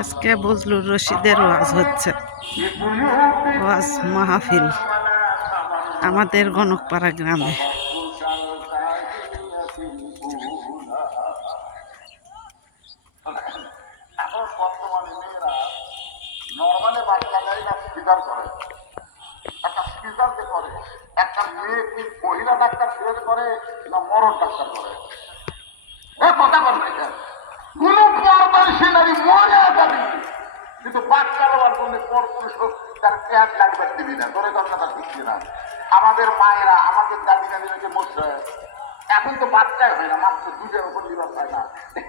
আজকে বজলুর রশিদের ওয়াজ হচ্ছে। ওয়াজ মাহফিল। আমাদের গণকপাড়া গ্রামে। স্বীকার করে। একটা স্বীকার যে করে, একটা মেয়ে কি মহিলা ডাক্তার সিলেক্ট করে না মরণ ডাক্তার করে? এ কথা বল না কেন? পর্দার সে নারী মরে যাবে। কিন্তু বাচ্চা পর পুরুষ তার লাগবে দিবি না। তোর কথা দিচ্ছি না আমাদের মায়েরা আমাদের দাবি দাদি দাদিকে মরছে। এখন তো বাচ্চাই হয় না, মাত্র দুধের উপর নির্ভর হয় না।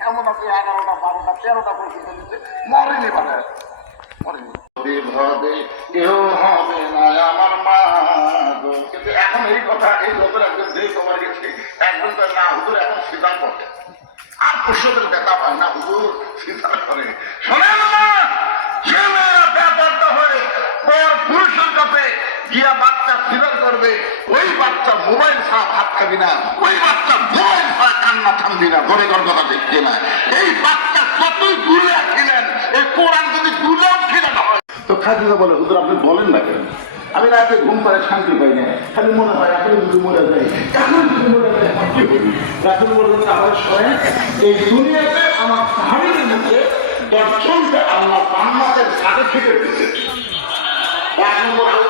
এমন আছে এগারোটা, বারোটা, তেরোটা পর্যন্ত মরেনি বলে। মরেনি। হবে কেউ হবে না আমার মা। কিন্তু এখন এই কথা, এই লোকের একজন যেই তোমার গেছে, একজন তো না, হুজুর এখন সিদ্ধান করছে আর পুষ্যদের ব্যথা হয় না, হুজুর সিদ্ধান করে। শোনেন না, যে মেয়েরা ব্যাপারটা হয়ে পর পুরুষের কাছে গিয়া বাচ্চা করবে, ওই বাচ্চা মোবাইল ছাড়া ভাত খাবি না, ওই বাচ্চা মোবাইল ছাড়া কান্না থামবি না, ঘরে ঘর কথা দেখছে না। এই বাচ্চা যতই দূরে খাদিজা বলে হুজুর আপনি বলেন না কেন আমি রাতে ঘুম পাড়ে শান্তি পাই না খালি মনে হয় আপনি যদি মরে যায় এখন যদি মরে যায় রাতুল বললেন তাহলে শোনেন এই দুনিয়াতে আমার সাহাবিদের মধ্যে দর্শনকে আল্লাহ বান্নাদের সাথে থেকে দিচ্ছে এক নম্বর আবু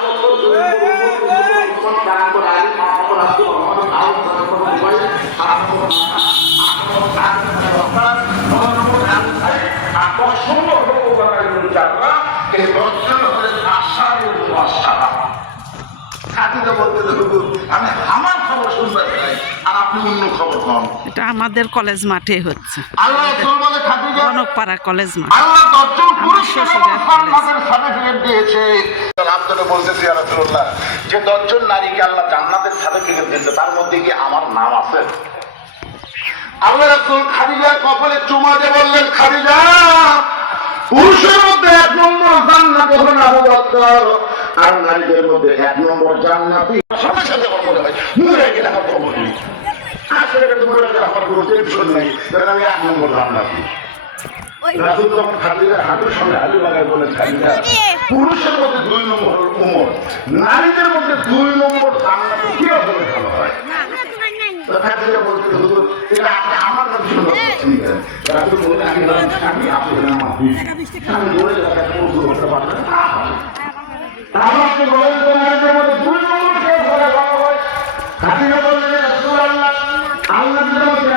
এটা আমাদের কলেজ মাঠে হচ্ছে। বলে কলেজ মাঠ। যে দশজন নারীকে আল্লাহ জান্নাতের সার্টিফিকেট দিয়েছে তার মধ্যে কি আমার নাম আছে? আল্লাহ রাসূল খাদিজার কপালে চুমা দিয়ে বললেন খাদিজা পুরুষের মধ্যে এক নম্বর জান্নাত হলেন আবু বকর আর নারীদের মধ্যে এক নম্বর জান্নাতি সাথে সাথে আমার মনে হয় গেলে খবর নেই। আসলে আমার কোনো টেনশন নেই। আমি এক নম্বর জান্নাতি রাসূল যখন খাদিজার হাতের সঙ্গে হাতে লাগাই বলেন খাদিজা। পুরুষের মধ্যে দুই নম্বর উমর নারীদের মধ্যে দুই নম্বর কি ভালো হয়? খাদিজা বলতে হুজুর এটা আপনি আমার কাছে শুনে বলছেন বললেন আমি হলাম স্বামী আপনি হলেন আমার বিবি। আমি বলে যাচ্ছি পুরুষ করতে পারবেন না আমাকে বলেন তো নারীদের মধ্যে দুই নম্বর কে ঘরে ভালো হয় খাদিজা বললেন রাসূলুল্লাহ আল্লাহ আমাকে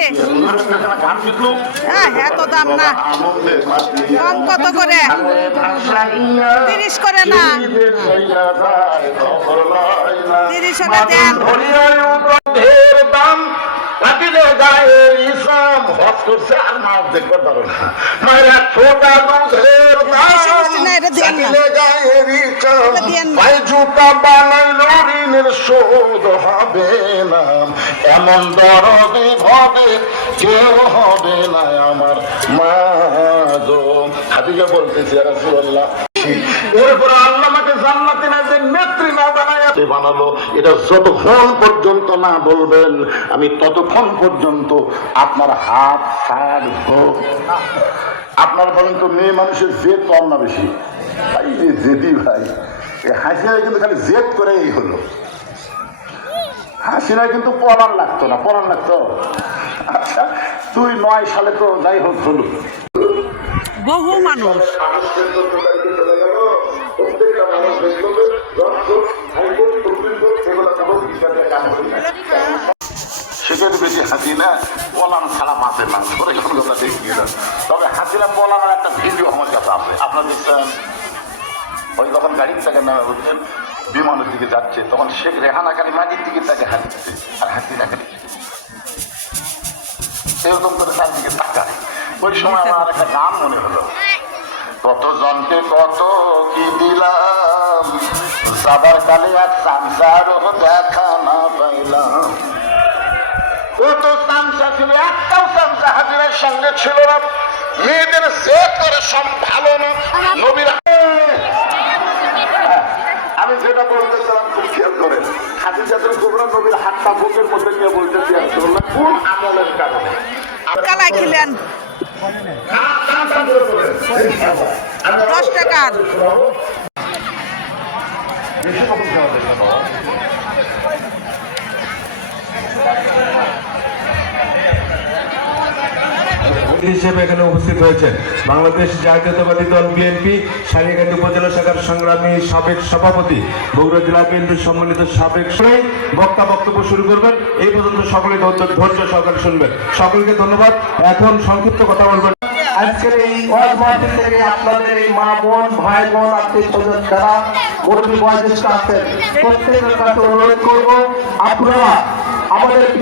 কেজি হ্যাঁ এত দাম না। দাম কত করে? তিরিশ করে না। তিরিশ হলে দেন মায়েরা ছোটা ইসলাম এটা দিয়েন না। ভাই জুতা বানাইল ঋণের শোধ হবে না। এমন দরদি হবে কেউ হবে না আমার মা গো খাদিজা বলতেছি রাসূলুল্লাহ। এরপরে আল্লাহ আমাকে জান্নাতে না যে নেত্রী না বানায় বানালো। এটা যতক্ষণ পর্যন্ত না বলবেন আমি ততক্ষণ পর্যন্ত আপনার হাত ছাড়ব। আপনার বলেন তো মেয়ে মানুষের জেদ কম না বেশি। ভাই এ জেদি ভাই। এ হাসিনা কিন্তু খালি জেদ করেই হলো। হাসিনা কিন্তু পড়ার লাগতো না পড়ার লাগতো। আচ্ছা তুই নয় সালে তো যাই হোক হলো বহু মানুষ। সেখানে বেশি হাসিনা পলান ছাড়া মাসে না। দেখছেন ওই যখন গাড়ির থেকে নামে বলছেন বিমানের দিকে যাচ্ছে, তখন শেখ রেহানা খালি মাটির দিকে তাকে হাঁটছে আর হাঁটতে খালি এরকম করে তার দিকে তাকায়। ওই সময় আমার একটা গান মনে হলো। কত জনকে কত কি দিলাম? সাবার কালে আর সংসারও দেখা না পাইলাম। ও তো তামসা ছিল, একটাও তামসা হাজিরের সঙ্গে ছিল না। মেয়েদের সে করে সব ভালো না নবীরা আমি যেটা বলতেছিলাম খুব খেয়াল করেন। হাজিজাতুল কুবরা নবীর হাতটা বুকের মধ্যে নিয়ে বলতেছি আব্দুল্লাহ কোন আমলের কারণে? খিলেন। দশ টাকার। হিসেবে এখানে উপস্থিত হয়েছেন বাংলাদেশ জাতীয়তাবাদী দল বিএনপি সারিয়াঘাট উপজেলা শাখার সংগ্রামী সাবেক সভাপতি, বগুড়া জেলা বিএনপির সম্মানিত সাবেক বক্তা বক্তব্য শুরু করবেন। এই পর্যন্ত সকলে ধৈর্য সহকারে শুনবেন। সকলকে ধন্যবাদ। এখন সংক্ষিপ্ত কথা বলবেন। আজকের এই থেকে আপনাদের এই মা বোন, ভাই বোন, আত্মীয় স্বজন যারা মুরব্বী বয়োজ্যেষ্ঠ আছেন, প্রত্যেকের কাছে অনুরোধ করব, আপনারা আমাদের